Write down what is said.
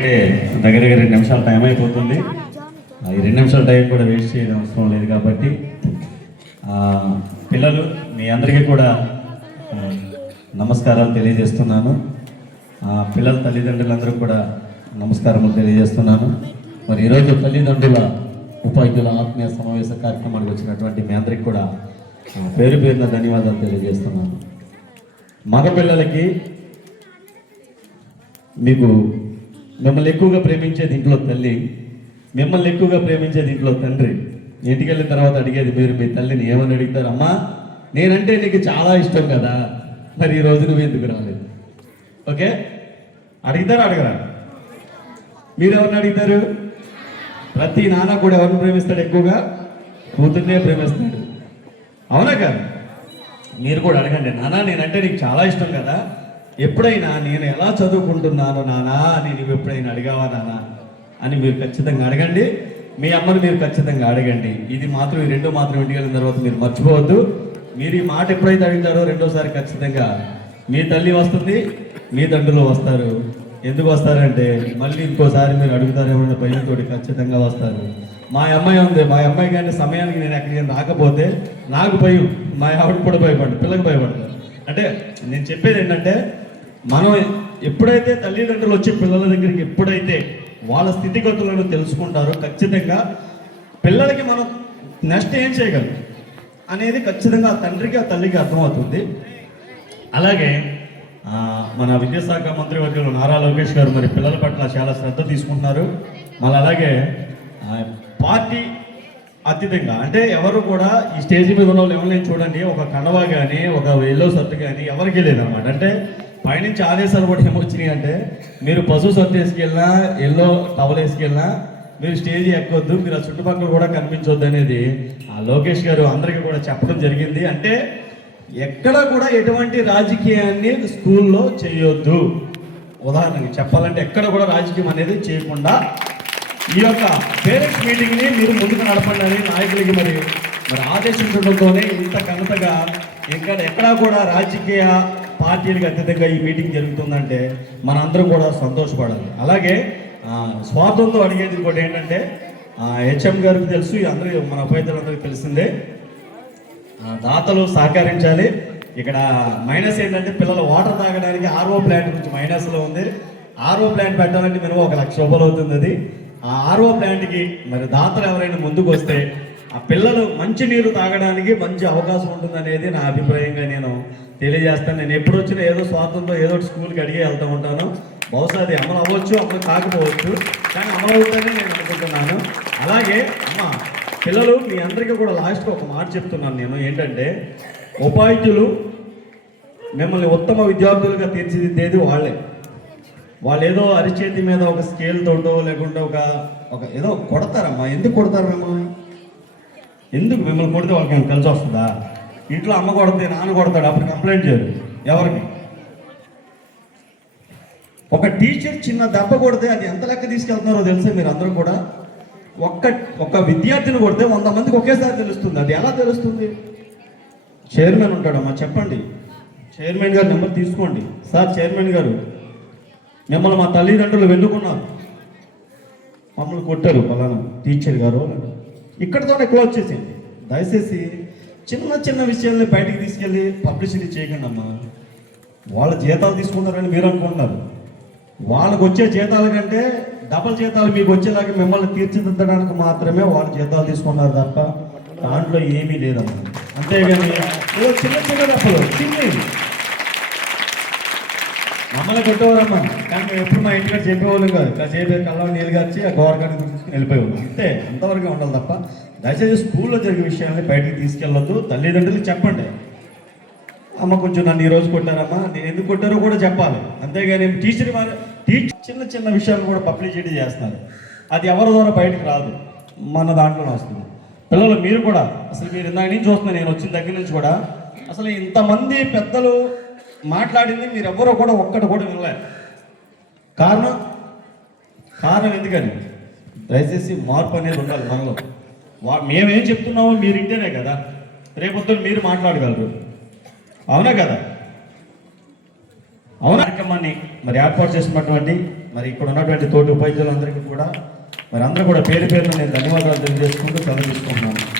దగ్గర దగ్గర రెండు నిమిషాలు టైం అయిపోతుంది. ఆ, ఈ రెండు నిమిషాల టైం కూడా వేస్ట్ చేయడం అవసరం లేదు కాబట్టి పిల్లలు మీ అందరికీ కూడా నమస్కారాలు తెలియజేస్తున్నాను. పిల్లల తల్లిదండ్రులందరూ కూడా నమస్కారములు తెలియజేస్తున్నాను. మరి ఈరోజు తల్లిదండ్రుల ఉపాధ్యుల ఆత్మీయ సమావేశ కార్యక్రమానికి వచ్చినటువంటి మీ అందరికి కూడా పేరు పేరున ధన్యవాదాలు తెలియజేస్తున్నాను. మగపిల్లలకి మీకు మిమ్మల్ని ఎక్కువగా ప్రేమించేది ఇంట్లో తల్లి మిమ్మల్ని ఎక్కువగా ప్రేమించేది ఇంట్లో తండ్రి. ఇంటికి వెళ్ళిన తర్వాత అడిగేది మీరు మీ తల్లిని ఏమని అడుగుతారు అమ్మా నేనంటే నీకు చాలా ఇష్టం కదా. మరి ఈ రోజు నువ్వు ఎందుకు రాలేదు? ఓకే? అడుగుతారా అడగరా? మీరు ఎవరిని అడుగుతారు? ప్రతి నాన్న కూడా ఎవరిని ప్రేమిస్తాడు ఎక్కువగా? కూతుర్నే ప్రేమిస్తాడు. అవునా కాదు? మీరు కూడా అడగండి నాన్న నేనంటే నీకు చాలా ఇష్టం కదా. ఎప్పుడైనా నేను ఎలా చదువుకుంటున్నాను నానా అని నువ్వు ఎప్పుడైనా అడిగావా నానా? అని మీరు ఖచ్చితంగా అడగండి. మీ అమ్మని మీరు ఖచ్చితంగా అడగండి. ఇది మాత్రం ఈ రెండు మాత్రం ఇంటికి వెళ్ళిన తర్వాత మీరు మర్చిపోవద్దు. మీరు ఈ మాట ఎప్పుడైతే అడుగుతారో రెండోసారి ఖచ్చితంగా మీ తల్లి వస్తుంది మీ తండ్రులు వస్తారు. ఎందుకు వస్తారంటే మళ్ళీ ఇంకోసారి మీరు అడుగుతారేమో భయంతో ఖచ్చితంగా వస్తారు. మా అమ్మాయి ఉంది మా అమ్మాయి కానీ సమయానికి నేను ఎక్కడికి రాకపోతే నాకు భయం. మా ఆవిడ కూడా భయపడ్డు పిల్లకి భయపడతారు అంటే నేను చెప్పేది ఏంటంటే మనం ఎప్పుడైతే తల్లిదండ్రులు వచ్చి పిల్లల దగ్గరికి ఎప్పుడైతే వాళ్ళ స్థితిగతులను తెలుసుకుంటారో ఖచ్చితంగా పిల్లలకి మనం నెక్స్ట్ ఏం చేయగలం అనేది ఖచ్చితంగా ఆ తండ్రికి ఆ తల్లికి అర్థమవుతుంది. అలాగే మన విద్యాశాఖ మంత్రి వర్గంలో నారా లోకేష్ గారు మరి పిల్లల పట్ల చాలా శ్రద్ధ తీసుకుంటున్నారు. మళ్ళీ అలాగే పార్టీ అతీతంగా అంటే ఎవరు కూడా ఈ స్టేజ్ మీద ఉన్న వాళ్ళు ఎవరిని చూడండి ఒక కనవ కానీ ఒక ఎల్లో సర్ట్ కానీ ఎవరికి లేదనమాట అంటే పైనుంచి ఆదేశాలు కూడా ఏమొచ్చినాయి అంటే మీరు పశు షర్ట్ వేసుకెళ్ళినా ఎల్లో టవల్ వేసుకెళ్ళినా మీరు స్టేజ్ ఎక్కొద్దు మీరు ఆ చుట్టుపక్కల కూడా కనిపించొద్దు అనేది ఆ లోకేష్ గారు అందరికీ కూడా చెప్పడం జరిగింది. అంటే ఎక్కడ కూడా ఎటువంటి రాజకీయాన్ని స్కూల్లో చేయొద్దు. ఉదాహరణకి చెప్పాలంటే ఎక్కడ కూడా రాజకీయం అనేది చేయకుండా ఈ యొక్క పేరెంట్స్ మీటింగ్ని మీరు ముందుకు నడపండి అని నాయకులకి మరి మరి ఆదేశించడంతోనే ఇంత ఘనతగా ఇంకా ఎక్కడా కూడా రాజకీయ పార్టీలకు అతీతంగా ఈ మీటింగ్ జరుగుతుందంటే మనందరం కూడా సంతోషపడాలి. అలాగే ఆ, స్వార్థంతో అడిగేది కూడా ఏంటంటే హెచ్ఎం గారికి తెలుసు అందరూ మన అభ్యర్థులందరికీ తెలిసిందే. ఆ, దాతలు సహకరించాలి. ఇక్కడ మైనస్ ఏంటంటే పిల్లలు వాటర్ తాగడానికి ఆర్ఓ ప్లాంట్ గురించి మైనస్లో ఉంది. ఆర్ఓ ప్లాంట్ పెట్టాలంటే మినిమం ఒక లక్ష రూపాయలు అవుతుంది అది. ఆ ఆర్ఓ ప్లాంట్కి మరి దాతలు ఎవరైనా ముందుకు వస్తే ఆ పిల్లలు మంచి నీరు తాగడానికి మంచి అవకాశం ఉంటుందనేది నా అభిప్రాయంగా నేను తెలియజేస్తాను. నేను ఎప్పుడు వచ్చినా ఏదో స్వాతంతో ఏదో స్కూల్కి అడిగి వెళ్తూ ఉంటాను. బహుశా అది అమలు అవ్వచ్చు అమలు కాకపోవచ్చు కానీ అమలు అవుతుందని నేను అనుకుంటున్నాను. అలాగే అమ్మ పిల్లలు మీ అందరికీ కూడా లాస్ట్కి ఒక మాట చెప్తున్నాను నేను ఏంటంటే ఉపాధ్యులు మిమ్మల్ని ఉత్తమ విద్యార్థులుగా తీర్చిదిద్దేది వాళ్ళే. వాళ్ళు ఏదో అరిచేతి మీద ఒక స్కేల్ తోటో లేకుంటే ఒక ఒక ఏదో కొడతారమ్మా. ఎందుకు కొడతారు మిమ్మల్ని? ఎందుకు మిమ్మల్ని కొడితే వాళ్ళకి ఏమైనా కలిసి వస్తుందా? ఇంట్లో అమ్మ కొడితే నాన్న కొడతాడు అప్పుడు కంప్లైంట్ చేయరు. ఎవరికి? ఒక టీచర్ చిన్న దెబ్బ కొడితే అది ఎంత లెక్క తీసుకెళ్తున్నారో తెలుసా మీరు అందరూ కూడా? ఒక్క ఒక విద్యార్థిని కొడితే వంద మందికి ఒకేసారి తెలుస్తుంది. అది ఎలా తెలుస్తుంది? చైర్మన్ ఉంటాడమ్మా చెప్పండి. చైర్మన్ గారు నెంబర్ తీసుకోండి. సార్ చైర్మన్ గారు మిమ్మల్ని మా తల్లిదండ్రులు వెన్నుకున్నారు మమ్మల్ని కొట్టారు పలానా టీచర్ గారు ఇక్కడతో ఎక్కువ వచ్చేసింది దయచేసి చిన్న చిన్న విషయాల్ని బయటికి తీసుకెళ్ళి పబ్లిసిటీ చేయకండి అమ్మా వాళ్ళ జీతాలు తీసుకుంటారని మీరు అనుకుంటున్నారు. వాళ్ళకు వచ్చే జీతాల కంటే డబల్ జీతాలు మీకు వచ్చేలాగా మిమ్మల్ని తీర్చిదిద్దడానికి మాత్రమే వాళ్ళు జీతాలు తీసుకున్నారు తప్ప దాంట్లో ఏమీ లేదమ్మా. అంతేగాని చిన్న చిన్న దెబ్బలు చిన్నవి. మమ్మల్ని కొట్టేవారమ్మ. కానీ ఎప్పుడు మా ఇంటికి చెప్పేవాళ్ళం కాదు. చేయబోయే కళ్ళ నీళ్ళు గార్చి ఆ గోరకాన్ని తీసుకుని వెళ్ళిపోయేవాళ్ళం. అంతే. అంతవరకు ఉండాలి తప్ప దయచేసి స్కూల్లో జరిగే విషయాన్ని బయటికి తీసుకెళ్ళొద్దు. తల్లిదండ్రులు చెప్పండి. అమ్మ కొంచెం నన్ను ఈ రోజు కొట్టారమ్మా. నేను ఎందుకు కొట్టారో కూడా చెప్పాలి. అంతేగాని టీచర్ మా టీచర్ చిన్న చిన్న విషయాలు కూడా పబ్లిసిటీ చేస్తున్నారు. అది ఎవరి ద్వారా బయటకు రాదు. మన దాంట్లోనే వస్తుంది. పిల్లలు మీరు కూడా అసలు మీరు ఇందాక నుంచి చూస్తున్నారు నేను వచ్చిన దగ్గర నుంచి కూడా అసలు ఇంతమంది పెద్దలు మాట్లాడింది మీరు ఎవరో కూడా ఒక్కటి కూడా వినలే. కారణం కారణం ఎందుకని? దయచేసి మార్పు అనేది ఉండాలి మనలో. వా మేమేం చెప్తున్నామో మీరు ఇంటేనే కదా. రేపొద్దున మీరు మాట్లాడగలరు. అవునా కదా? అవునా? కార్యక్రమాన్ని మరి ఏర్పాటు చేసినటువంటి మరి ఇక్కడ ఉన్నటువంటి తోటి ఉపాధ్యాయులందరికీ కూడా మరి అందరూ కూడా పేరు పేరున నేను ధన్యవాదాలు తెలియజేసుకుంటూ సెలవు తీసుకుంటున్నాను.